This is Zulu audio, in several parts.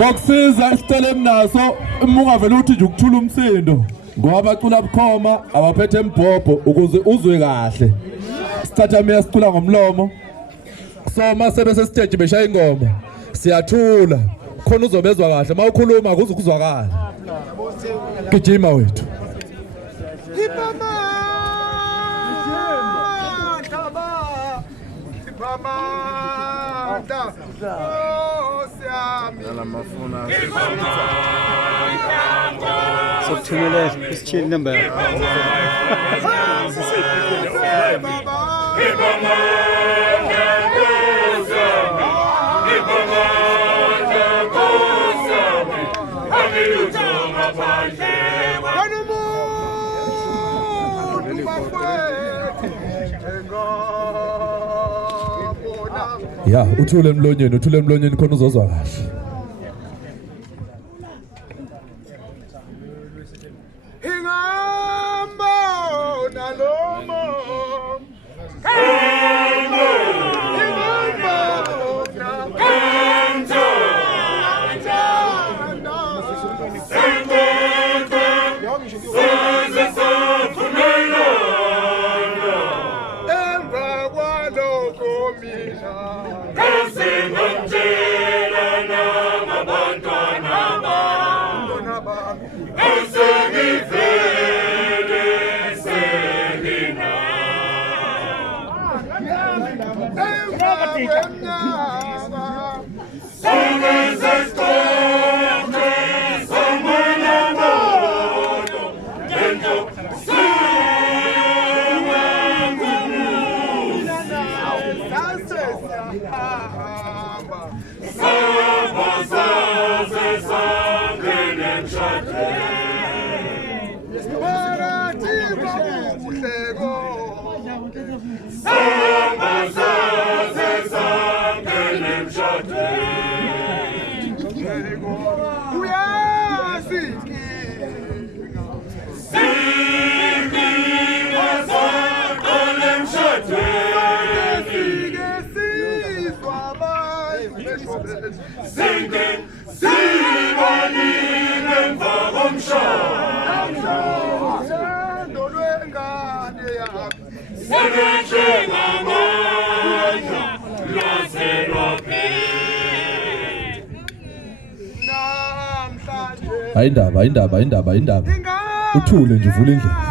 ngokusiza isiceleni naso ungavela uthi nje ukuthula umsindo ngoba bacula bukhoma abaphethe embhobho ukuze uzwe kahle sithatha mina sicula ngomlomo soma sebese stage beshaya ingoma siyathula khona uzobezwa kahle mawukhuluma akuze ukuzwakala gijima wethu Sokuthumela isithini number ya uthule emlonyeni khona uzozwa kahle Ayindaba uthule nje uvula indlela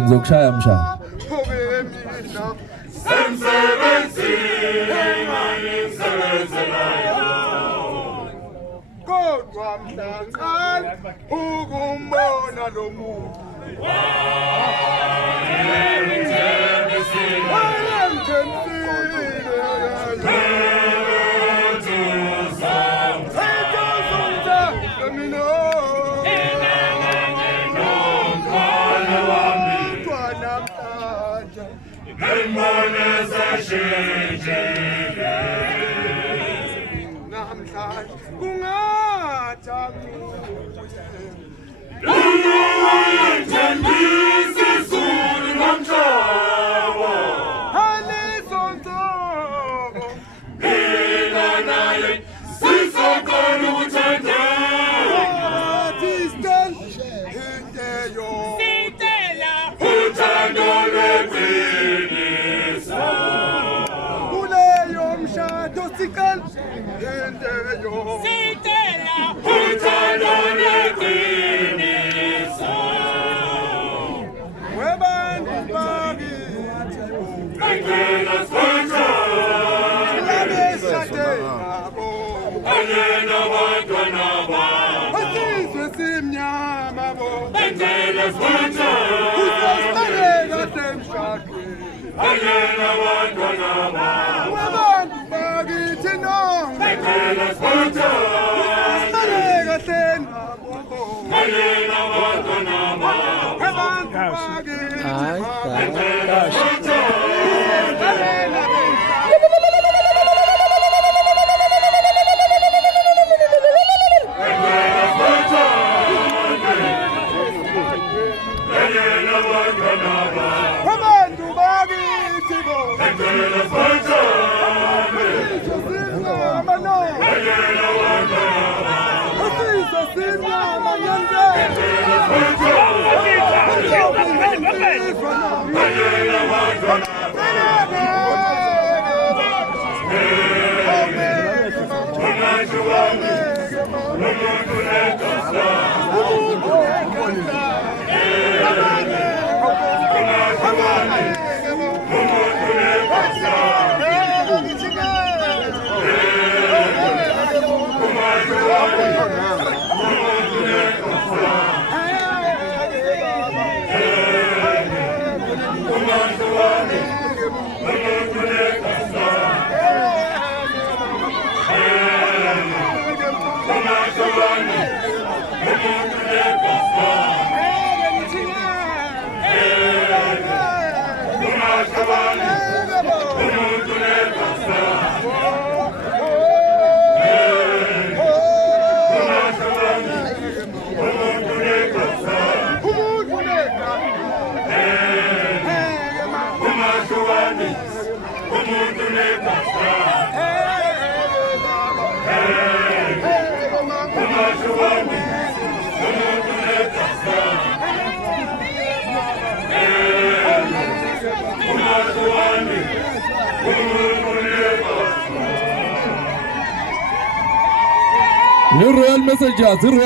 ngizokushaya mshana ukumbona lo muntu abantu bakithi bo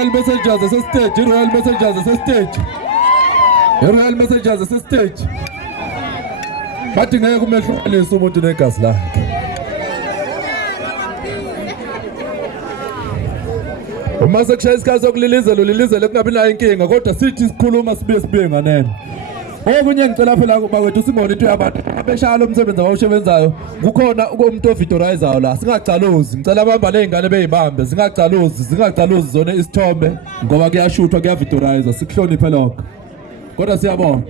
Royal Messengers stage, Royal Messengers stage. Royal Messengers stage. Bathi ngeke umehlukanisa umuntu negazi lakhe. Uma sekushaya isikhathi sokulilizela ulilizele kungabi nayo inkinga kodwa sithi sikhuluma sibe nganene. Okunye ngicela phela bakwethu sibone into yabantu abeshaya lo msebenzi awushebenzayo kukhona umuntu ovidorizayo la singacalozi ngicela abamba lezingane bezibambe zingacalozi zone isithombe ngoba kuyashuthwa kuyavidoriza sikuhloniphe lokho kodwa siyabona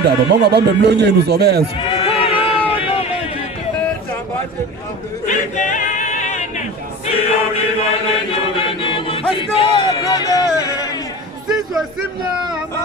Indaba mawungabambe emlonyeni uzobezwa Sizwe simnyama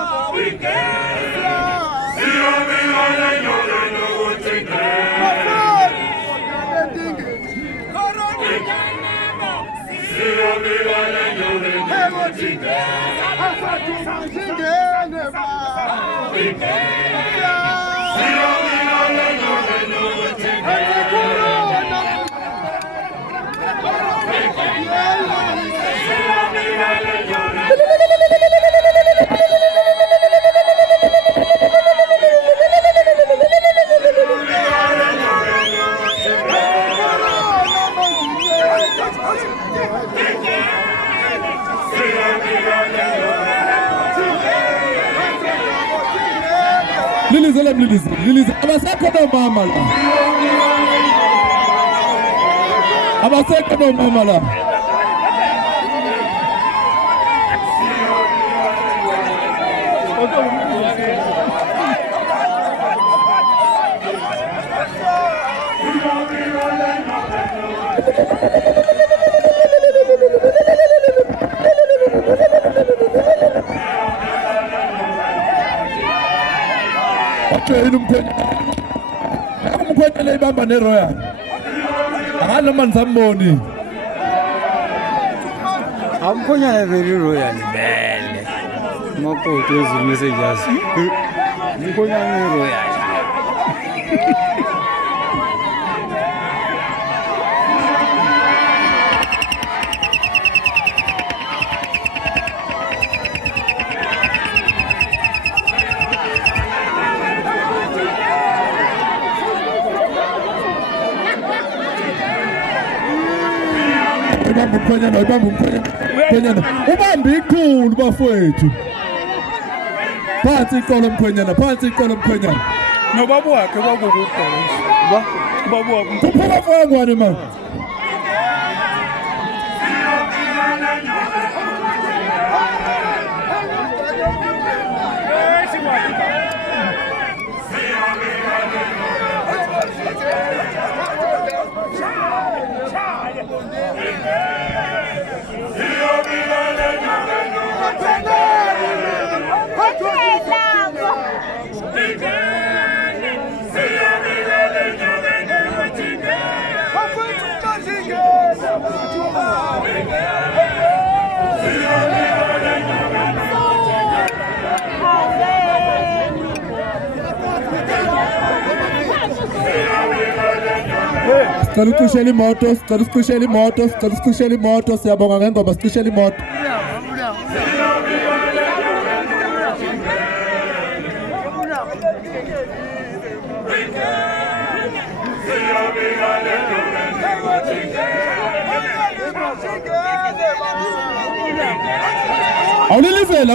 See you. Lilize abasekho nomama la. Abasekho nomama la. Yini umkhwenya le ibamba neroyal akala manje samboni Amkhonyana very royal bele. Makoti ezi messages. Amkhonyana royal. ibamba umkhwenyana ubambe iqulu bafowethu phansi iqolo mkhwenyana Nobaba wakhe kwakukudala. Baba wakhe. kuphuma fangwane manje Sicela ucishe imoto siyabonga ngengoma sicishe imoto awulilizela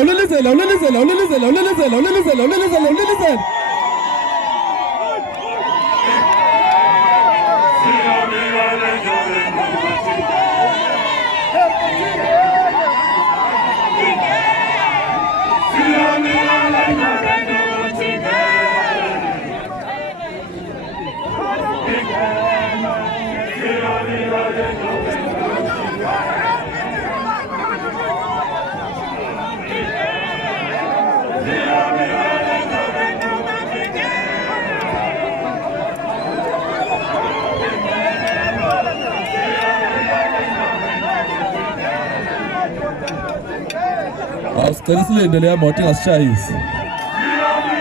Sicela silinde le moto ingasishayisi.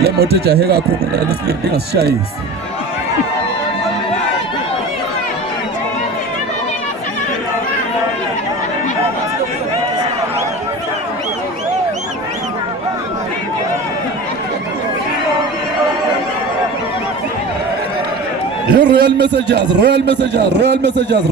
Le moto ejahe kakhulu la silinde ingasishayisi. Royal messages.